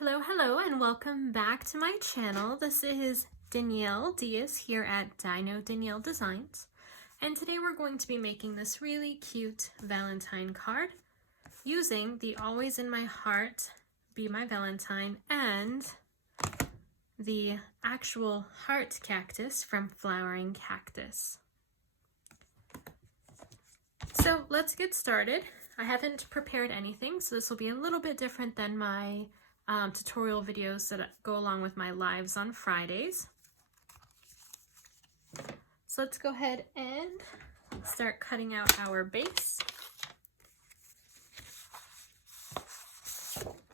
Hello, and welcome back to my channel. This is Danielle Diaz here at Dino Danielle Designs. And today we're going to be making this really cute Valentine card using the Always in My Heart Be My Valentine and the actual heart cactus from Flowering Cactus. So let's get started. I haven't prepared anything, so this will be a little bit different than my tutorial videos that go along with my lives on Fridays. So let's go ahead and start cutting out our base.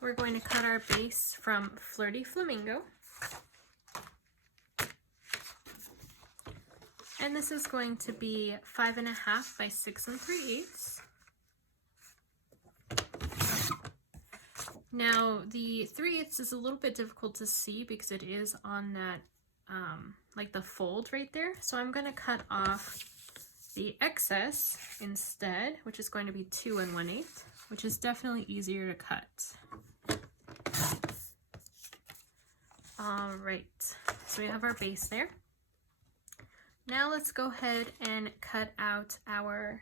We're going to cut our base from Flirty Flamingo. And this is going to be 5.5 by 6 3/8. Now, the 3/8 is a little bit difficult to see because it is on that, like the fold right there. So I'm going to cut off the excess instead, which is going to be 2 1/8, which is definitely easier to cut. All right, so we have our base there. Now let's go ahead and cut out our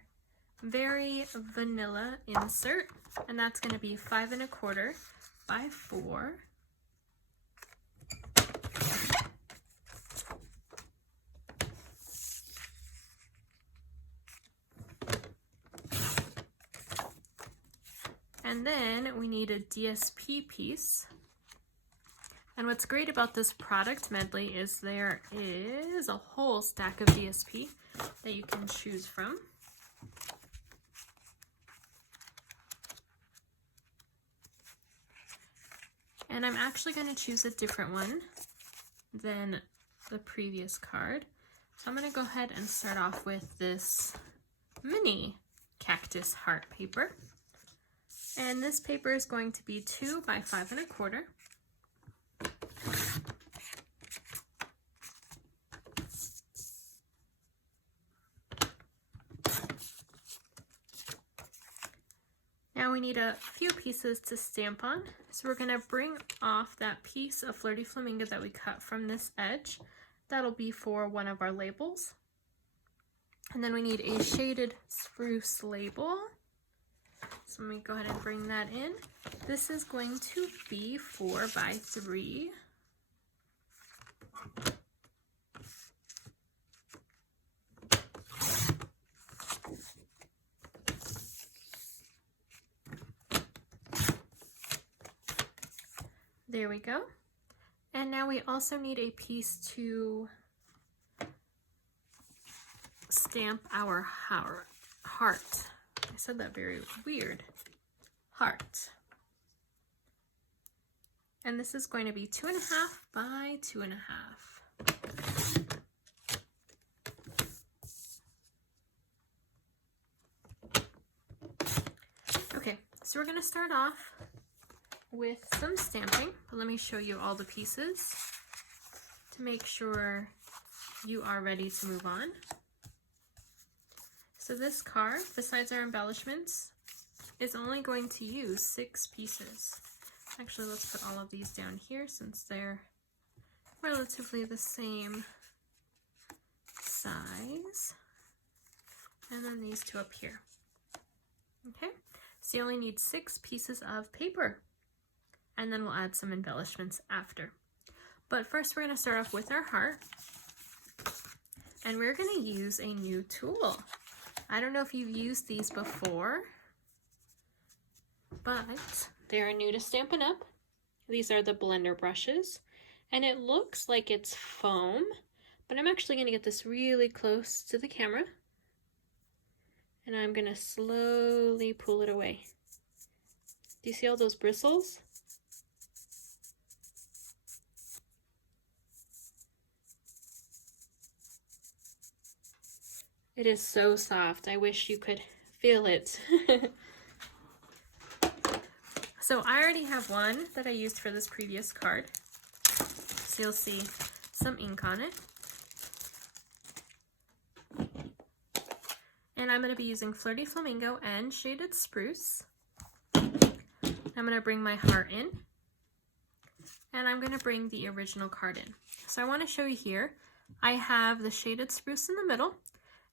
very vanilla insert, and that's going to be 5 1/4 by 4. And then we need a DSP piece. And what's great about this product medley is there is a whole stack of DSP that you can choose from. And I'm actually going to choose a different one than the previous card. So I'm going to go ahead and start off with this mini cactus heart paper. And this paper is going to be 2 by 5 1/4. Now we need a few pieces to stamp on. So we're going to bring off that piece of Flirty Flamingo that we cut from this edge. That'll be for one of our labels. And then we need a shaded spruce label. So let me go ahead and bring that in. This is going to be 4 by 3. There we go. And now we also need a piece to stamp our heart. I said that very weird. Heart. And this is going to be 2.5 by 2.5. Okay, so we're going to start off with some stamping, but let me show you all the pieces to make sure you are ready to move on. So this card, besides our embellishments, is only going to use 6 pieces. Actually, let's put all of these down here since they're relatively the same size. And then these 2 up here. Okay, so you only need 6 pieces of paper. And then we'll add some embellishments after. But first we're going to start off with our heart. And we're going to use a new tool. I don't know if you've used these before, but they're new to Stampin' Up! These are the blender brushes. And it looks like it's foam, but I'm actually going to get this really close to the camera. And I'm going to slowly pull it away. Do you see all those bristles? It is so soft. I wish you could feel it. So I already have one that I used for this previous card. So you'll see some ink on it. And I'm going to be using Flirty Flamingo and Shaded Spruce. I'm going to bring my heart in. and I'm going to bring the original card in. So I want to show you here, I have the shaded spruce in the middle,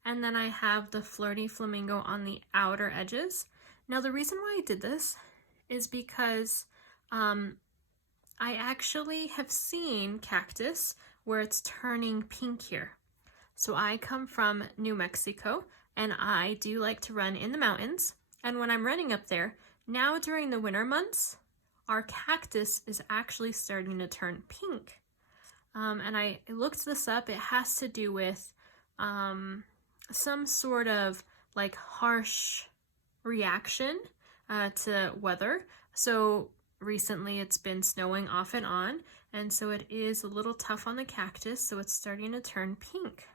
and then I have the flirty flamingo on the outer edges. Now the reason why I did this is because I actually have seen cactus where it's turning pink here. So I come from New Mexico, and I do like to run in the mountains. And when I'm running up there, now during the winter months, our cactus is actually starting to turn pink. And I looked this up. It has to do with some sort of like harsh reaction to weather. So recently it's been snowing off and on, and so it is a little tough on the cactus, so it's starting to turn pink.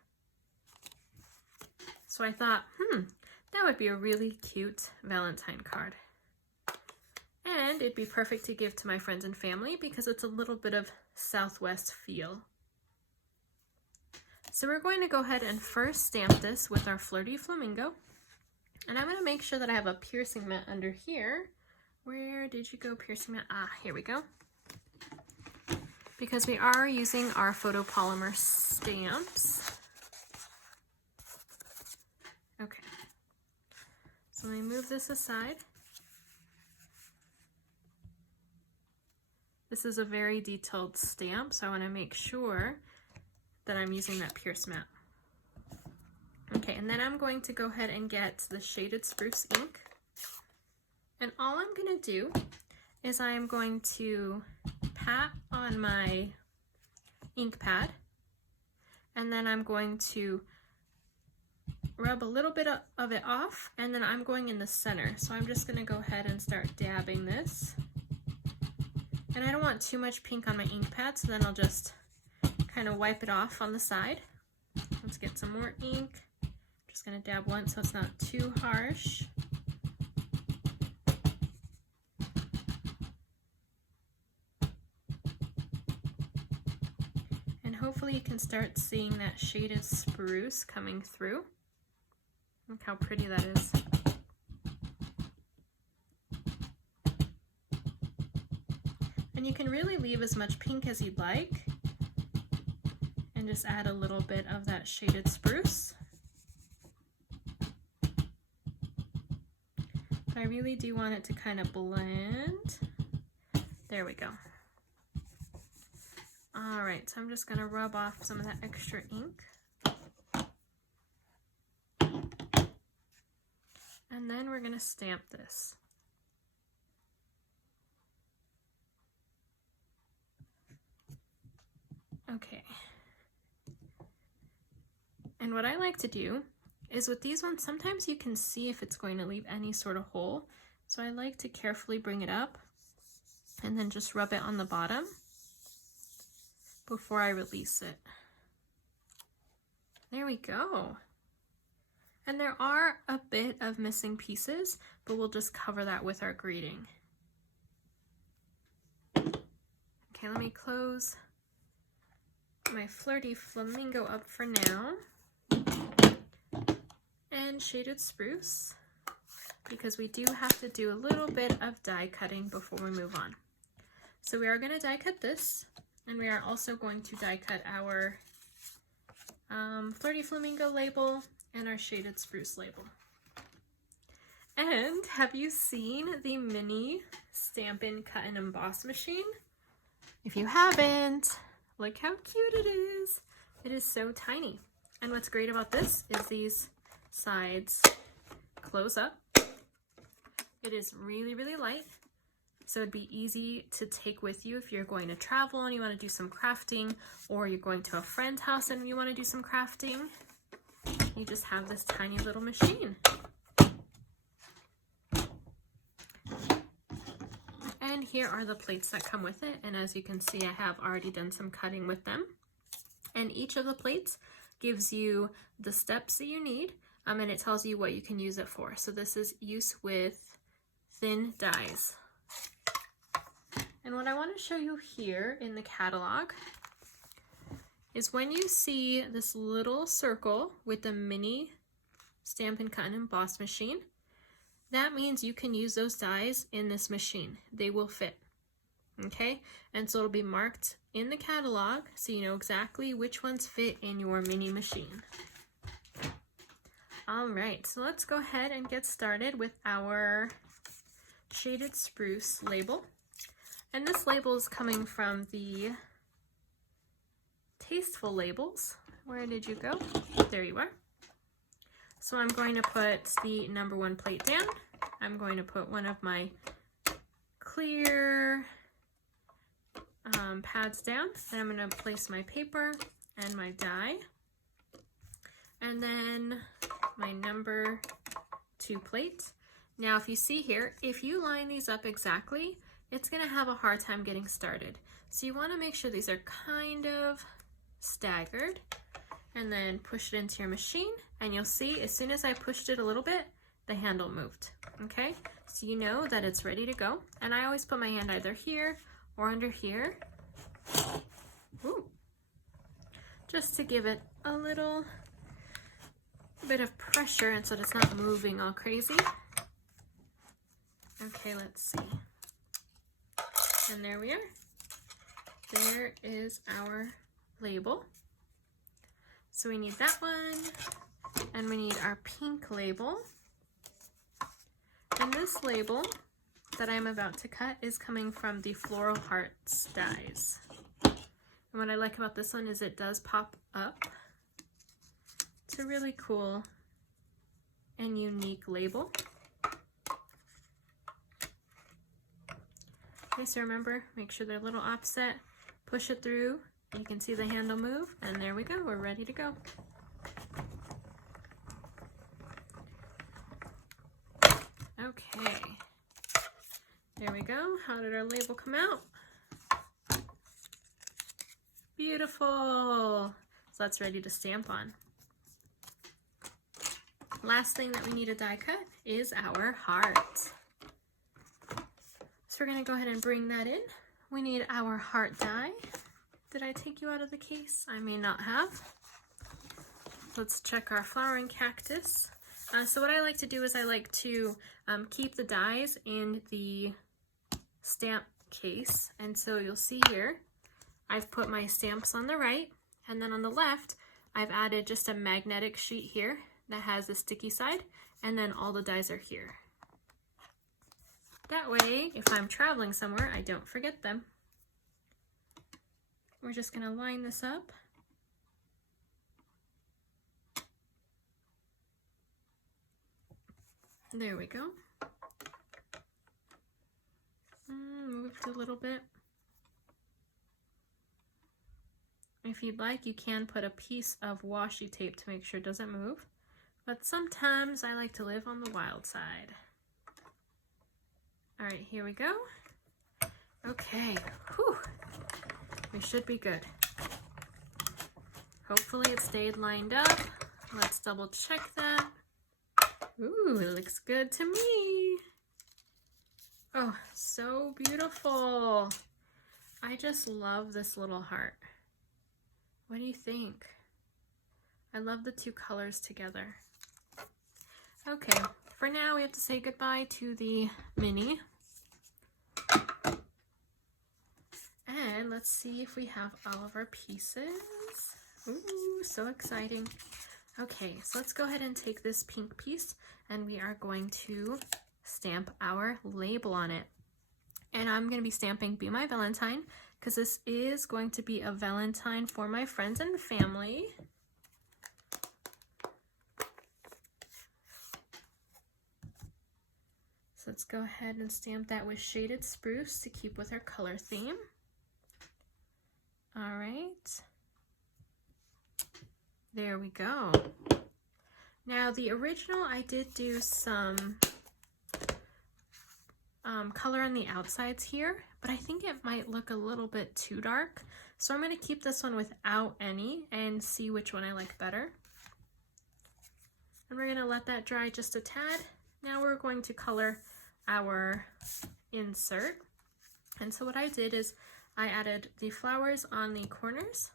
So I thought, that would be a really cute Valentine card. And it'd be perfect to give to my friends and family because it's a little bit of Southwest feel. So we're going to go ahead and first stamp this with our Flirty Flamingo. And I'm going to make sure that I have a piercing mat under here. Where did you go, piercing mat? Ah, here we go. Because we are using our photopolymer stamps. Okay. So let me move this aside. This is a very detailed stamp, so I want to make sure that I'm using that pierce mat. Okay, and then I'm going to go ahead and get the shaded spruce ink. And all I'm going to do is I'm going to pat on my ink pad, and then I'm going to rub a little bit of it off, and then I'm going in the center. So I'm just going to go ahead and start dabbing this. And I don't want too much pink on my ink pad, so then I'll just kind of wipe it off on the side. Let's get some more ink. I'm just going to dab once so it's not too harsh. And hopefully you can start seeing that shaded spruce coming through. Look how pretty that is. And you can really leave as much pink as you'd like and just add a little bit of that shaded spruce. But I really do want it to kind of blend. There we go. All right, so I'm just going to rub off some of that extra ink. And then we're going to stamp this. Okay. And what I like to do is with these ones, sometimes you can see if it's going to leave any sort of hole. So I like to carefully bring it up and then just rub it on the bottom before I release it. There we go. And there are a bit of missing pieces, but we'll just cover that with our greeting. Okay, let me close my Flirty Flamingo up for now. And shaded spruce, because we do have to do a little bit of die cutting before we move on. So we are going to die cut this, and we are also going to die cut our Flirty Flamingo label and our shaded spruce label. And have you seen the mini Stampin' Cut and Emboss machine? If you haven't, look how cute it is. It is so tiny. And what's great about this is these sides close up. It is really, really light. So it'd be easy to take with you if you're going to travel and you want to do some crafting, or you're going to a friend's house and you want to do some crafting. You just have this tiny little machine. And here are the plates that come with it. And as you can see, I have already done some cutting with them. And each of the plates gives you the steps that you need, and it tells you what you can use it for. So this is use with thin dies. And what I want to show you here in the catalog is when you see this little circle with the mini Stampin' Cut and Emboss machine, that means you can use those dies in this machine. They will fit. Okay, and so it'll be marked in the catalog so you know exactly which ones fit in your mini machine. All right, so let's go ahead and get started with our shaded spruce label. And this label is coming from the Tasteful Labels. Where did you go? There you are. So I'm going to put the number 1 plate down. I'm going to put one of my clear pads down, and I'm going to place my paper and my die, and then my number 2 plate. Now if you see here, if you line these up exactly, it's going to have a hard time getting started. So you want to make sure these are kind of staggered, and then push it into your machine, and you'll see as soon as I pushed it a little bit, the handle moved. Okay, so you know that it's ready to go. And I always put my hand either here or under here. Ooh. Just to give it a little bit of pressure and so that it's not moving all crazy. Okay, let's see. And there we are. There is our label. So we need that one, and we need our pink label. And this label that I'm about to cut is coming from the Floral Hearts dies. And what I like about this one is it does pop up. It's a really cool and unique label. Okay, so remember, make sure they're a little offset, push it through, you can see the handle move, and there we go, we're ready to go. Okay, there we go. How did our label come out? Beautiful. So that's ready to stamp on. Last thing that we need to die cut is our heart. So we're going to go ahead and bring that in. We need our heart die. Did I take you out of the case? I may not have. Let's check our flowering cactus. So what I like to do is I like to keep the dies in the stamp case. And so you'll see here, I've put my stamps on the right, and then on the left, I've added just a magnetic sheet here that has a sticky side, and then all the dies are here. That way, if I'm traveling somewhere, I don't forget them. We're just gonna line this up. There we go. Moved a little bit. If you'd like, you can put a piece of washi tape to make sure it doesn't move. But sometimes I like to live on the wild side. All right, here we go. Okay, whew. We should be good. Hopefully it stayed lined up. Let's double check that. Ooh, it looks good to me. Oh, so beautiful. I just love this little heart. What do you think? I love the two colors together. Okay, for now we have to say goodbye to the mini. And let's see if we have all of our pieces. Ooh, so exciting. Okay, so let's go ahead and take this pink piece and we are going to stamp our label on it. And I'm going to be stamping Be My Valentine because this is going to be a Valentine for my friends and family. So let's go ahead and stamp that with shaded spruce to keep with our color theme. All right. There we go. Now the original, I did do some color on the outsides here, but I think it might look a little bit too dark. So I'm going to keep this one without any and see which one I like better. And we're going to let that dry just a tad. Now we're going to color our insert. And so what I did is I added the flowers on the corners,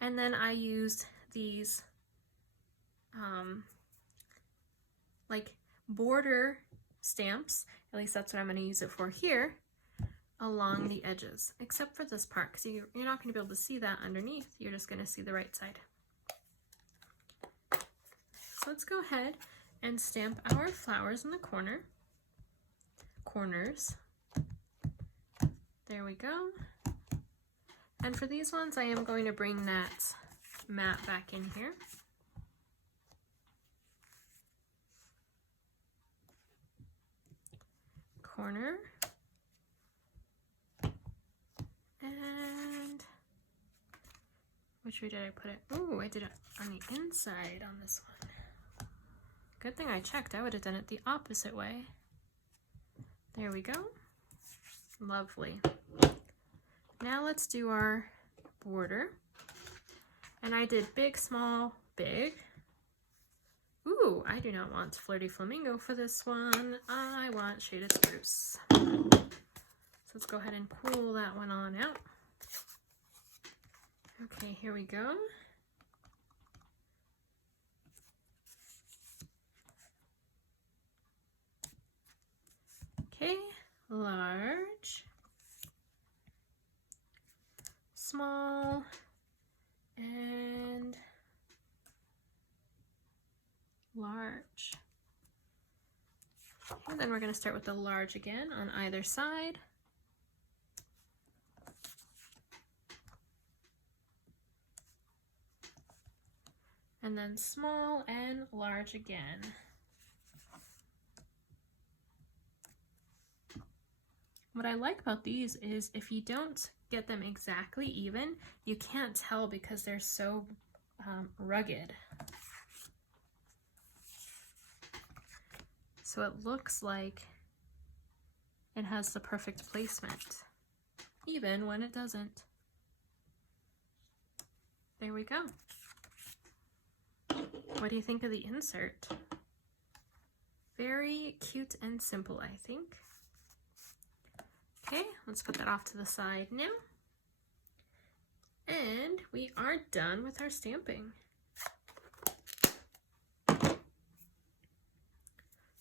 and then I used these like border stamps, at least that's what I'm going to use it for here, along the edges, except for this part, because you're not going to be able to see that underneath. You're just going to see the right side. So let's go ahead and stamp our flowers in the corners. There we go. And for these ones, I am going to bring that mat back in here. Corner. And which way did I put it? Oh, I did it on the inside on this one. Good thing I checked. I would have done it the opposite way. There we go. Lovely. Now let's do our border. And I did big, small, big. Ooh, I do not want Flirty Flamingo for this one. I want Shaded Spruce. So let's go ahead and pull that one on out. Okay, here we go. Okay, large, small, and large. And then we're going to start with the large again on either side. And then small and large again. What I like about these is if you don't get them exactly even, you can't tell because they're so rugged. So it looks like it has the perfect placement, even when it doesn't. There we go. What do you think of the insert? Very cute and simple, I think. Okay, let's put that off to the side now. And we are done with our stamping.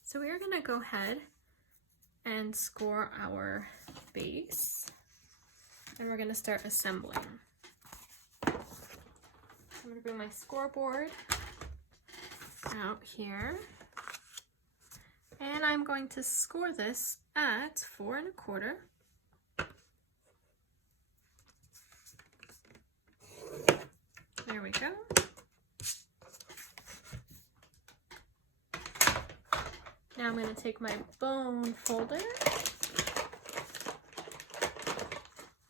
So we are going to go ahead and score our base. And we're going to start assembling. I'm going to bring my scoreboard out here. And I'm going to score this at 4 1/4. There we go. Now I'm going to take my bone folder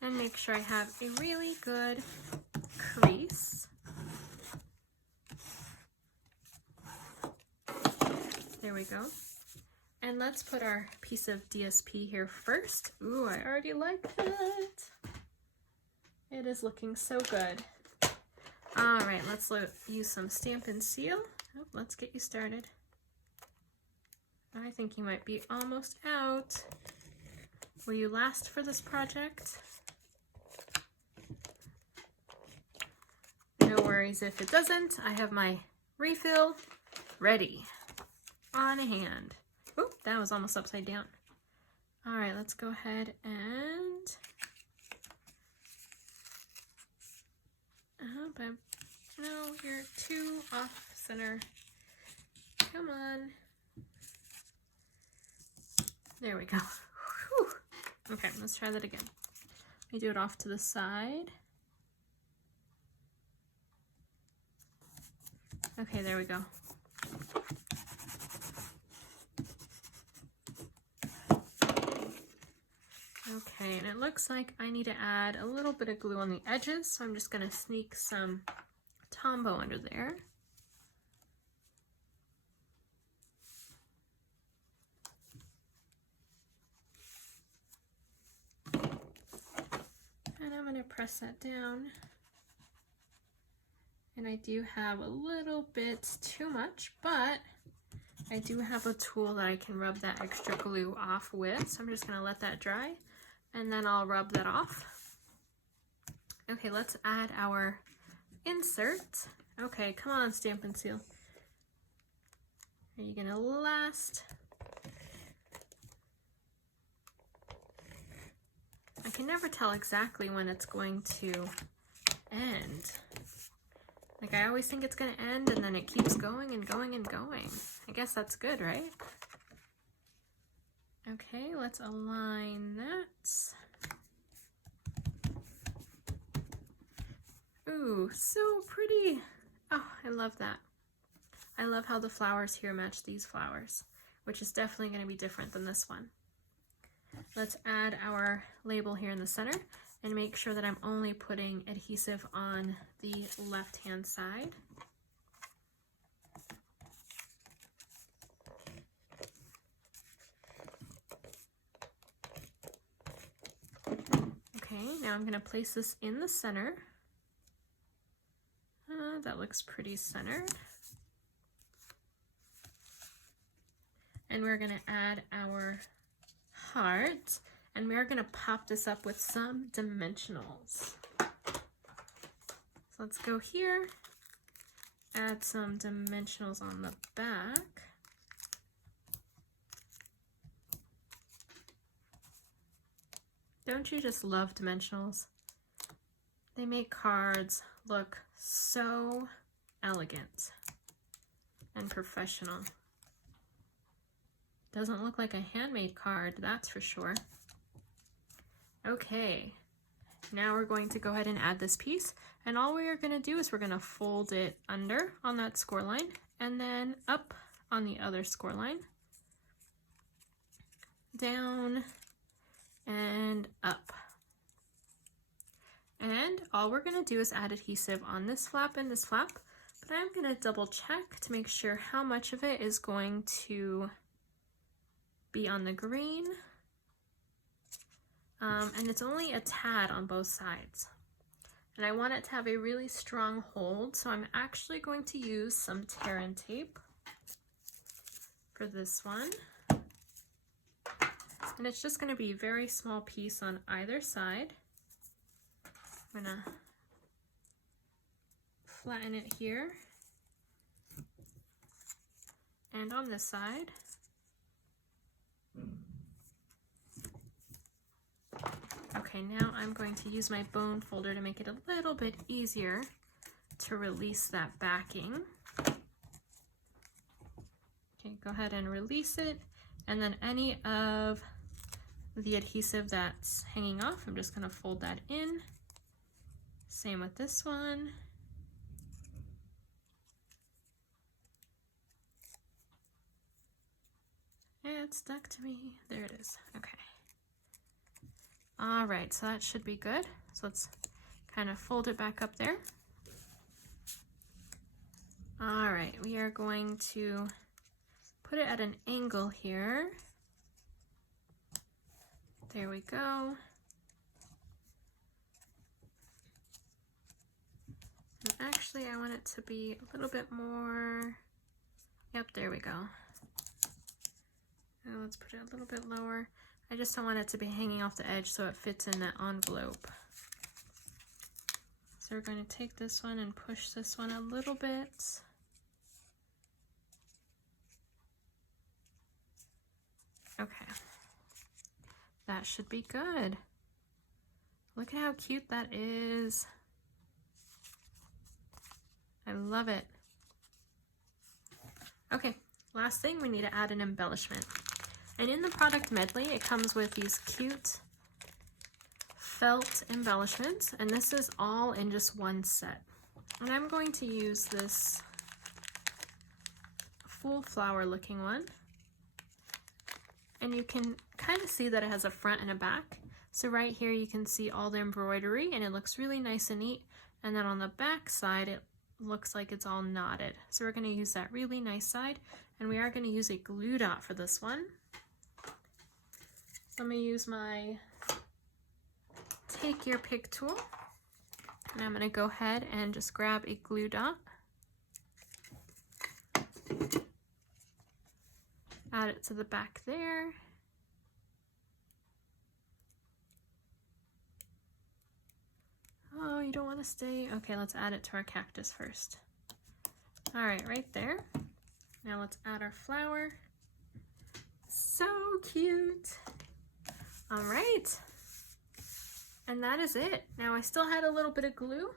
and make sure I have a really good crease. There we go. And let's put our piece of DSP here first. Ooh, I already like that. It is looking so good. All right, let's use some Stampin' Seal. Oh, let's get you started. I think you might be almost out. Will you last for this project? No worries if it doesn't. I have my refill ready on hand. Oop, that was almost upside down. All right, let's go ahead and no, you're too off center. Come on. There we go. Whew. Okay, let's try that again. We do it off to the side. Okay, there we go. Okay, and it looks like I need to add a little bit of glue on the edges, so I'm just going to sneak some Tombow under there. And I'm going to press that down. And I do have a little bit too much, but I do have a tool that I can rub that extra glue off with, so I'm just going to let that dry. And then I'll rub that off. Okay, let's add our insert. Okay, come on, Stampin' Seal. Are you gonna last? can never tell exactly when it's going to end. Like, I always think it's going to end, and then it keeps going and going and going. I guess that's good, right? Okay, let's align that. Ooh, so pretty. Oh, I love that. I love how the flowers here match these flowers, which is definitely going to be different than this one. Let's add our label here in the center and make sure that I'm only putting adhesive on the left-hand side. Okay, now I'm going to place this in the center. That looks pretty centered. And we're going to add our heart, and we're going to pop this up with some dimensionals. So let's go here, add some dimensionals on the back. Don't you just love dimensionals? They make cards look so elegant and professional. Doesn't look like a handmade card, that's for sure. Okay, now we're going to go ahead and add this piece, and all we are going to do is we're going to fold it under on that score line and then up on the other score line, down and up. And all we're going to do is add adhesive on this flap and this flap, but I'm going to double check to make sure how much of it is going to be on the green. And it's only a tad on both sides. And I want it to have a really strong hold, so I'm actually going to use some tear and tape for this one. And it's just going to be a very small piece on either side. I'm going to flatten it here and on this side. Okay, now I'm going to use my bone folder to make it a little bit easier to release that backing. Okay, go ahead and release it, and then any of the adhesive that's hanging off, I'm just going to fold that in. Same with this one. It stuck to me. There it is. Okay. All right, so that should be good. So let's kind of fold it back up there. All right, we are going to put it at an angle here. There we go. And actually, I want it to be a little bit more, yep, there we go. Now let's put it a little bit lower. I just don't want it to be hanging off the edge so it fits in that envelope. So we're going to take this one and push this one a little bit. Okay. That should be good. Look at how cute that is. I love it. Okay, last thing, we need to add an embellishment. And in the product medley, it comes with these cute felt embellishments, and this is all in just one set. And I'm going to use this full flower looking one. And you can kind of see that it has a front and a back. So right here you can see all the embroidery, and it looks really nice and neat. And then on the back side, it looks like it's all knotted. So we're going to use that really nice side, and we are going to use a glue dot for this one. So I'm going to use my Take Your Pick tool, and I'm going to go ahead and just grab a glue dot. Add it to the back there. Oh, you don't want to stay? Okay, let's add it to our cactus first. All right, right there. Now let's add our flower. So cute. All right. And that is it. Now I still had a little bit of glue.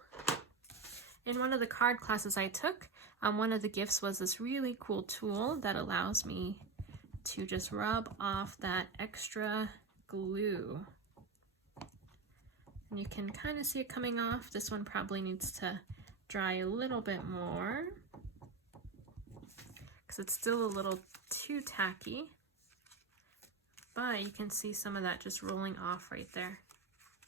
In one of the card classes I took, one of the gifts was this really cool tool that allows me to just rub off that extra glue. And you can kind of see it coming off. This one probably needs to dry a little bit more because it's still a little too tacky. But you can see some of that just rolling off right there.